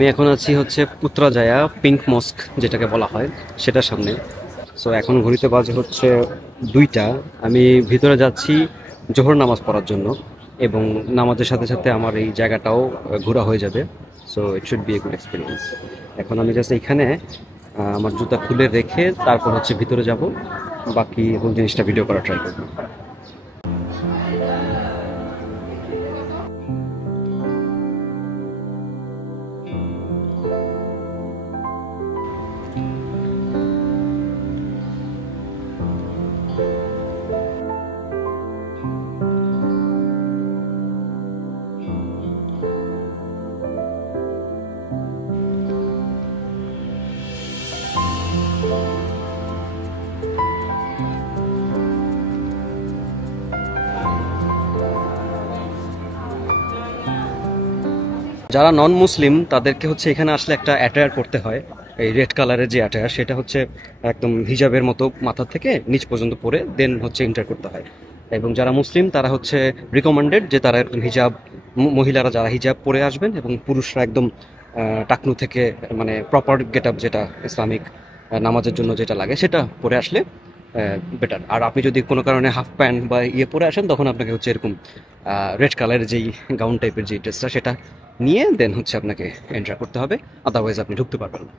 আমি এখন আছি হচ্ছে পুত্রাজায়া পিঙ্ক মস্ক যেটাকে বলা হয় সেটার সামনে। সো এখন ঘড়িতে বাজে হচ্ছে 2টা। আমি ভিতরে যাচ্ছি জোহর নামাজ পড়ার জন্য, এবং নামাজের সাথে সাথে আমার এই জায়গাটাও ঘোরা হয়ে যাবে। So it should B a good experience. এখন আমি জাস্ট এইখানে আমার জুতা খুলে রেখে তারপর হচ্ছে ভিতরে যাব, বাকি হোল জিনিসটা ভিডিও করা ট্রাই করবো। যারা নন মুসলিম তাদেরকে হচ্ছে এখানে আসলে একটা অ্যাটায়ার করতে হয়। এই রেড কালারের যে অ্যাটায়ার সেটা হচ্ছে একদম হিজাবের মতো মাথা থেকে নিচ পর্যন্ত পরে দেন হচ্ছে এন্টার করতে হয়। এবং যারা মুসলিম তারা হচ্ছে রিকমেন্ডেড যে তারা একদম হিজাব, মহিলারা যারা হিজাব পরে আসবেন, এবং পুরুষরা একদম টাকনু থেকে মানে প্রপার গেট আপ যেটা ইসলামিক নামাজের জন্য যেটা লাগে সেটা পরে আসলে বেটার। আর আপনি যদি কোনো কারণে হাফ প্যান্ট বা ইয়ে পরে আসেন তখন আপনাকে হচ্ছে এরকম রেড কালারের যেই গাউন টাইপের যে ড্রেসটা সেটা নিয়ে দেন হচ্ছে আপনাকে এন্টার করতে হবে, আদারওয়াইজ আপনি ঢুকতে পারবেন না।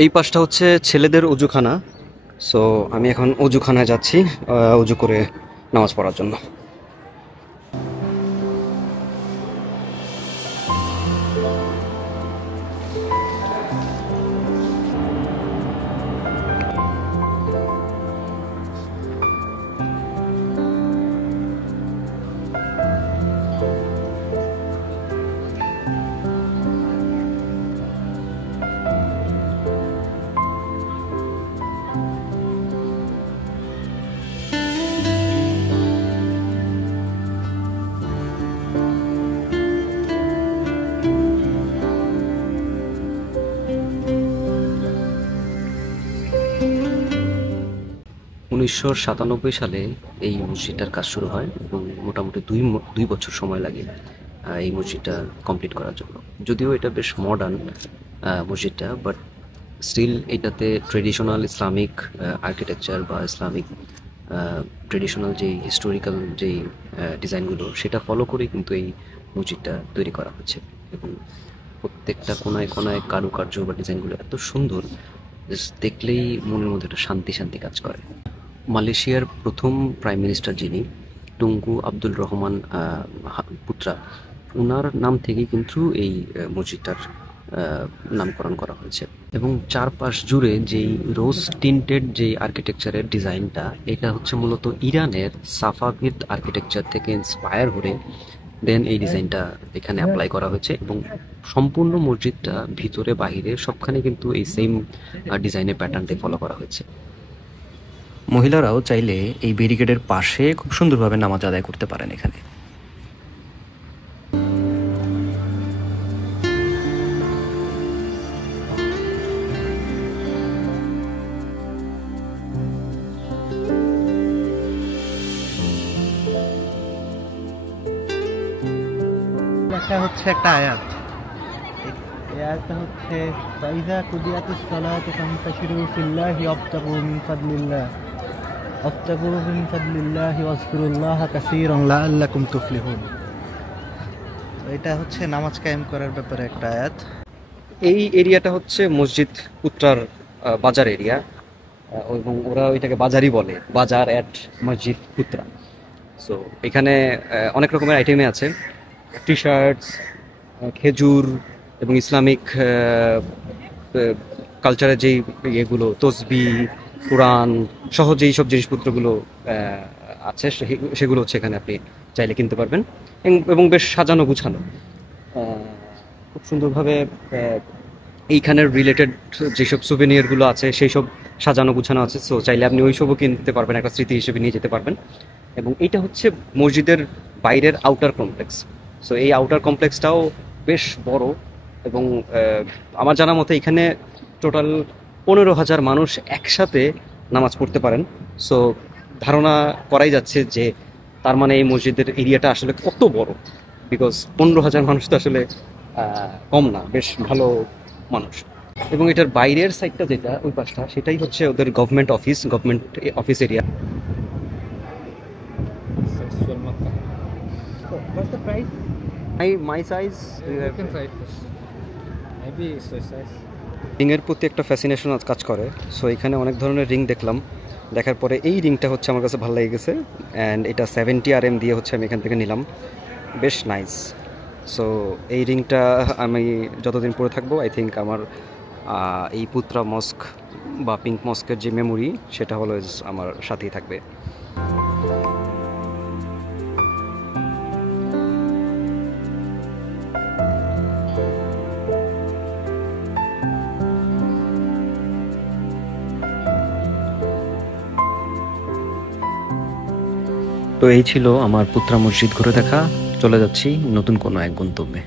এই পাশটা হচ্ছে ছেলেদের অজুখানা। সো আমি এখন অজুখানায় যাচ্ছি অজু করে নামাজ পড়ার জন্য। 1997 সালে এই মসজিদটার কাজ শুরু হয় এবং মোটামুটি দুই বছর সময় লাগে এই মসজিদটা কমপ্লিট করার জন্য। যদিও এটা বেশ মডার্ন মসজিদটা, বাট স্টিল এটাতে ট্রেডিশনাল ইসলামিক আর্কিটেকচার বা ইসলামিক ট্রেডিশনাল যেই হিস্টোরিক্যাল যেই ডিজাইনগুলো সেটা ফলো করেই কিন্তু এই মসজিদটা তৈরি করা হচ্ছে। এবং প্রত্যেকটা কোনায় কোনায় কারুকার্য বা ডিজাইনগুলো এত সুন্দর, দেখলেই মনের মধ্যে একটা শান্তি শান্তি কাজ করে। মালয়েশিয়ার প্রথম প্রাইম মিনিস্টার যিনি, টুঙ্গু আব্দুল রহমান পুত্রা, ওনার নাম থেকেই কিন্তু এই মসজিদটার নামকরণ করা হয়েছে। এবং চারপাশ জুড়ে যেই রোজ টিন্টেড যেই আর্কিটেকচারের ডিজাইনটা, এটা হচ্ছে মূলত ইরানের সাফাভিদ আর্কিটেকচার থেকে ইন্সপায়ার হয়ে দেন এই ডিজাইনটা এখানে অ্যাপ্লাই করা হয়েছে। এবং সম্পূর্ণ মসজিদটা ভিতরে বাহিরে সবখানে কিন্তু এই সেম ডিজাইনের প্যাটার্নটাই ফলো করা হয়েছে। মহিলারাও চাইলে এই ব্যারিকেডের পাশে খুব সুন্দরভাবে নামাজ আদায় করতে পারেন এখানে। এটা হচ্ছে একটা আয়াত। এই আয়াতটা হচ্ছে ফাইযা কুদিয়াতিস সালাতু ফান্তাশিরু ফিল্লাহি ওয়াবতাগু মিন ফাদলিল্লাহ ওয়াযকুরুল্লাহা কাসীরান লাআল্লাকুম তুফলিহুন। এটা হচ্ছে নামাজ কায়েম করার ব্যাপারে একটা আয়াত। এই এরিয়াটা হচ্ছে মসজিদ পুত্রার বাজার এরিয়া, এবং ওরা ওইটাকে বাজারই বলে, বাজার অ্যাট মসজিদ পুত্রা। সো এখানে অনেক রকমের আইটেমে আছে, টি শার্টস, খেজুর এবং ইসলামিক কালচারের যেই ইয়েগুলো, তসবি, কোরআন সহ যেই সব জিনিসপত্রগুলো আছে সেগুলো হচ্ছে এখানে আপনি চাইলে কিনতে পারবেন। এবং বেশ সাজানো গুছানো, খুব সুন্দরভাবে এইখানের রিলেটেড যেসব সুভেনিয়ারগুলো আছে সেই সব সাজানো গুছানো আছে। সো চাইলে আপনি ওই সবও কিনতে পারবেন, একটা স্মৃতি হিসেবে নিয়ে যেতে পারবেন। এবং এইটা হচ্ছে মসজিদের বাইরের আউটার কমপ্লেক্স। সো এই আউটার কমপ্লেক্সটাও বেশ বড়, এবং আমার জানা মতে এখানে টোটাল 15,000 মানুষ একসাথে নামাজ পড়তে পারেন। সো ধারণা করাই যাচ্ছে যে তার মানে এই মসজিদের এরিয়াটা আসলে কত বড়, বিকজ 15,000 মানুষ তো আসলে কম না, বেশ ভালো মানুষ। এবং এটার বাইরের সাইডটা যেটা ওই পাশটা, সেটাই হচ্ছে ওদের government office area. Sexual Makkah. So, what's the price? My size You can try first. Maybe it's your size. রিংয়ের প্রতি একটা ফ্যাসিনেশন কাজ করে। সো এখানে অনেক ধরনের রিং দেখলাম, দেখার পরে এই রিংটা হচ্ছে আমার কাছে ভালো লেগে গেছে। অ্যান্ড এটা 70 RM দিয়ে হচ্ছে আমি এখান থেকে নিলাম, বেশ নাইস। সো এই রিংটা আমি যতদিন পরে থাকবো আই থিঙ্ক আমার এই পুত্রা মস্ক বা পিঙ্ক মস্কের যে মেমোরি সেটা হলো আমার সাথেই থাকবে। তো এই ছিল আমার পুত্রা মসজিদ ঘুরে দেখা। চলে যাচ্ছি নতুন কোনো এক গন্তব্যে।